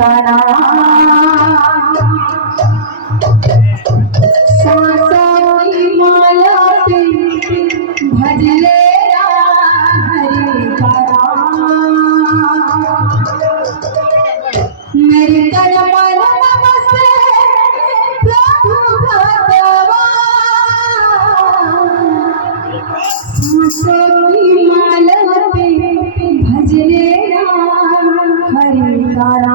गाना सांसों माला पे भजले हरि गाना मेरी तन मन नमस्ते प्रभु सांसों की माला पे भजले हरि गाना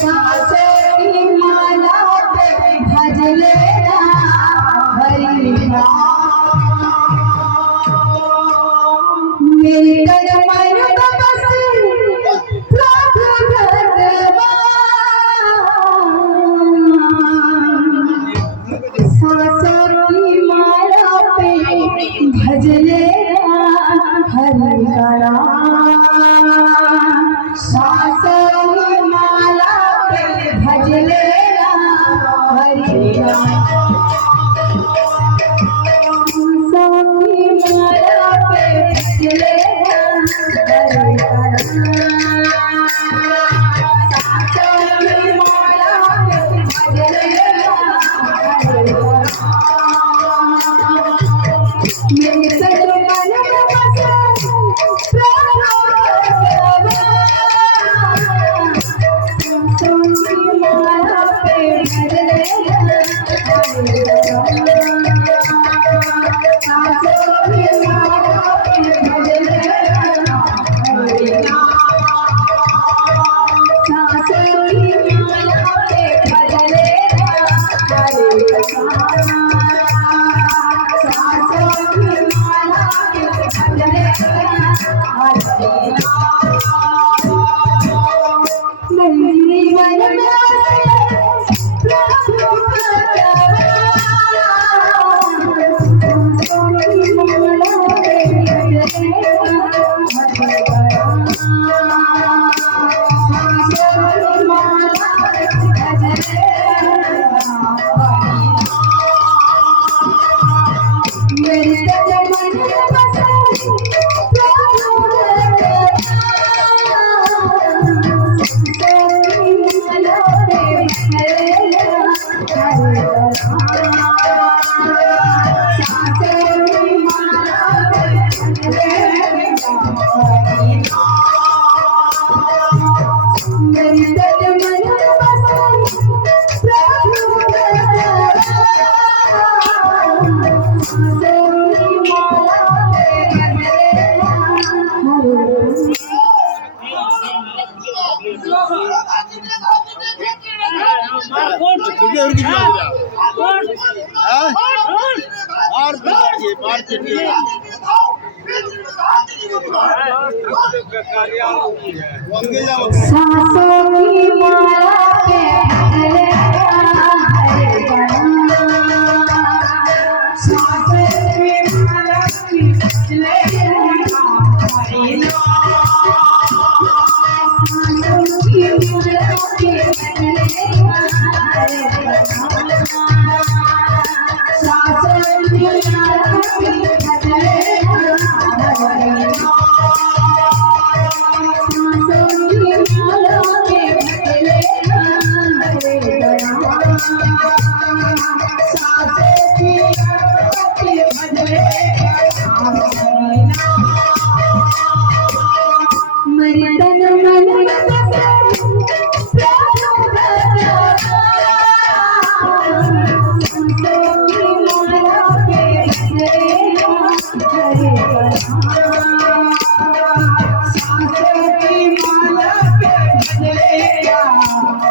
सांसों की माला पे भजले हरि गाना मेरी तन मन नमस्ते भजले हरि गाना सांसों की माला पे भजले हरि गाना सांसों की माला पे भजले हरि गाना सांसों की माला पे भजले हरि गाना मेरे सच मन माला पे भजले सांसों की माला पे भजले हरि गाना सांसों की माला पे भजले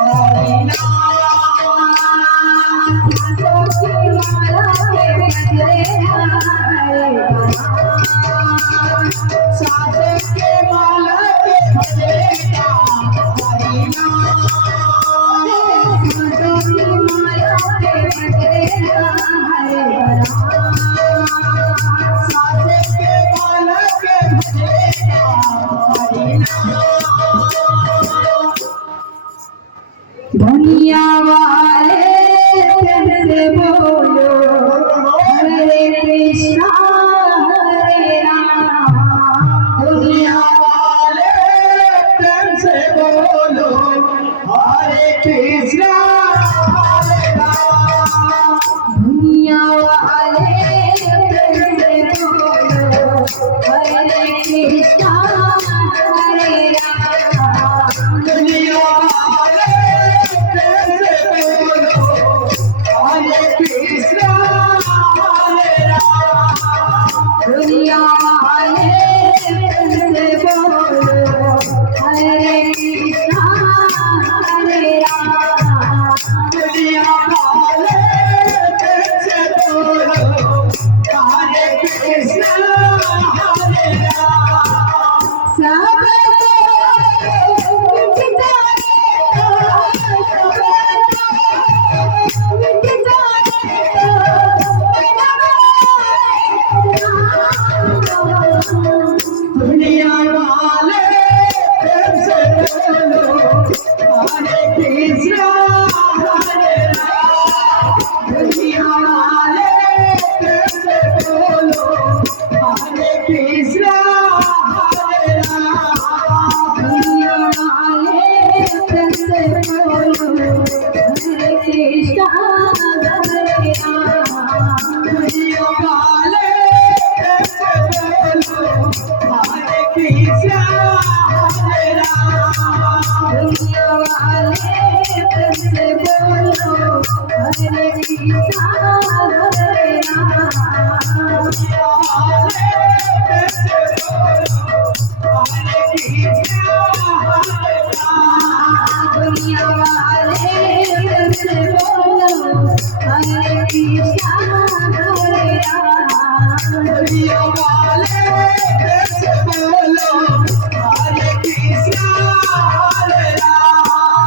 हरि गाना सांसों की माला पे भजले हरि गाना सांसों की माला पे भजले हरि गाना दुनिया वाले कैसे बोलो हरे कृष्णा हरे राम। दुनिया वाले दुनिया वाले कैसे बोलो हरे कृष्णा हरे राम दुनिया वाले कैसे बोलो हरे कृष्णा हरे राम दुनिया वाले कैसे बोलो हरे कृष्णा हरे राम दुनिया वाले कैसे बोलो हरे कृष्णा हरे राम दुनिया वाले कैसे बोलो हरे कृष्णा हरे राम दुनिया वाले कैसे बोलो हरे कृष्णा हरे राम